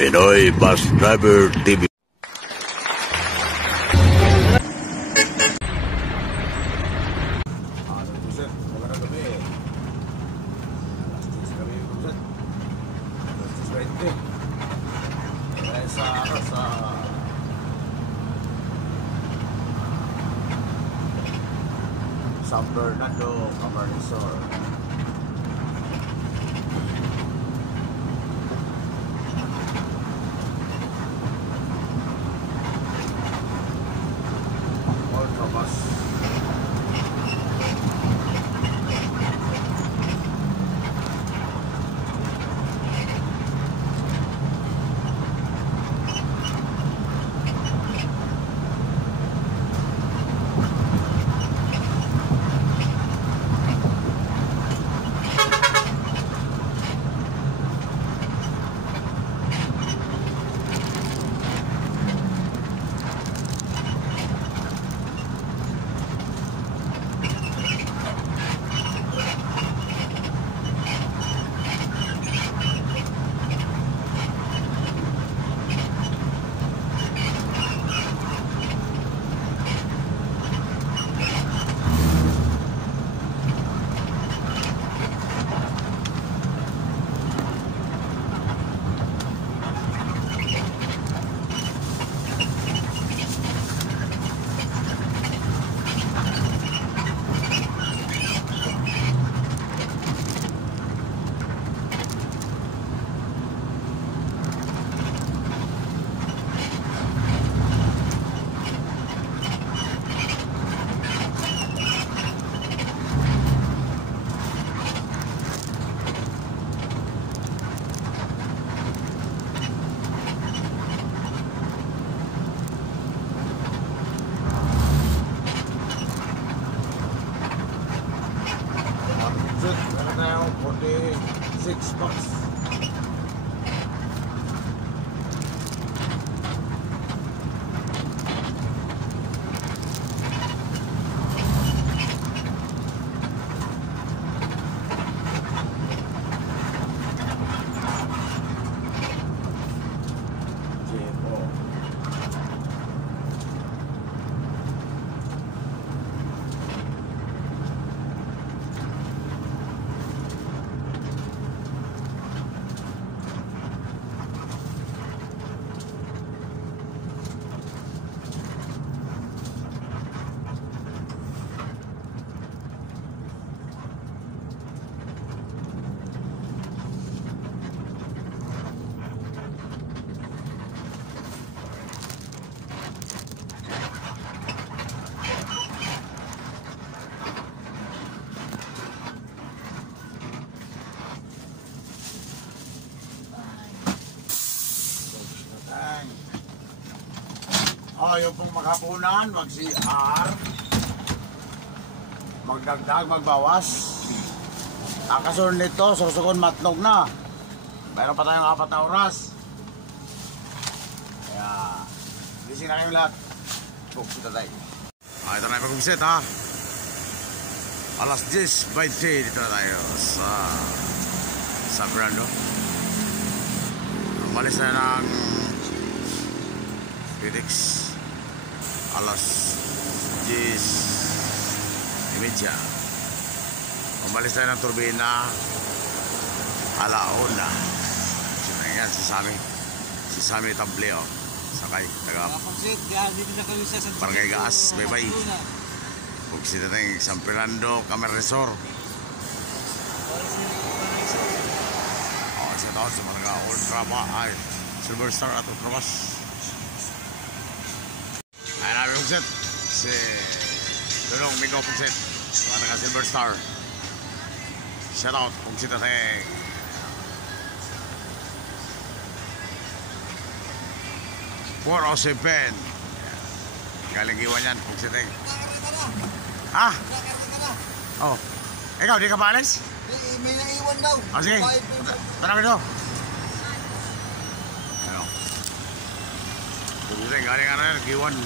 Pinoy Bus Driver TV. San Fernando, Camarnesor. Ultrabus. Now 46 bucks. Yung pong makapunan, mag-CR, magdagdag, magbawas. Ang kasunod nito, susugon matlog na. Mayroon pa tayong 4 na oras. Kaya, gising na kayong lahat. Buksit na tayo. Ito na yung pag-buksit ha. Alas 10:20 dito na tayo sa San Fernando. Umalis na ng Phoenix. Alas 10:30. Umalis tayo ng turbina alauna. Yan si Sammy Tableo. Sakay taga Barangay Gaas, Baybay. Buksit natin San Fernando, Camarnesor. Isa tao sa mga Ultrabus, Silver Star at Ultrabus. Ayan namin pugsit si Tulong Mingo pugsit mga nga Silver Star. Shout out pugsit natin 407 galing iwan yan pugsit natin. Ah? Oh, ikaw di ka pa alis? May naiwan daw. Oh sige, tanong ito. Ano? Pugsit natin galing ano yan, iwan.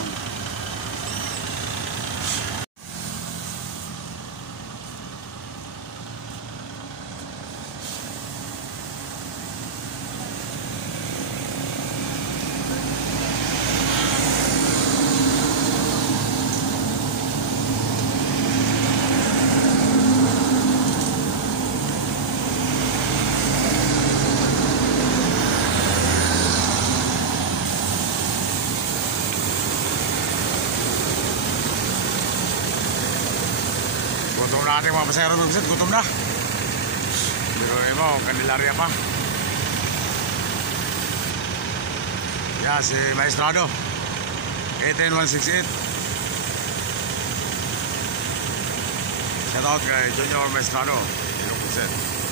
ating mga pasahero mga bisit, gutom na. Pero mo, Candelaria pa. Yeah, si Maestrado 18168. Shout out kay Junior Maestrado, Ilong Bisit.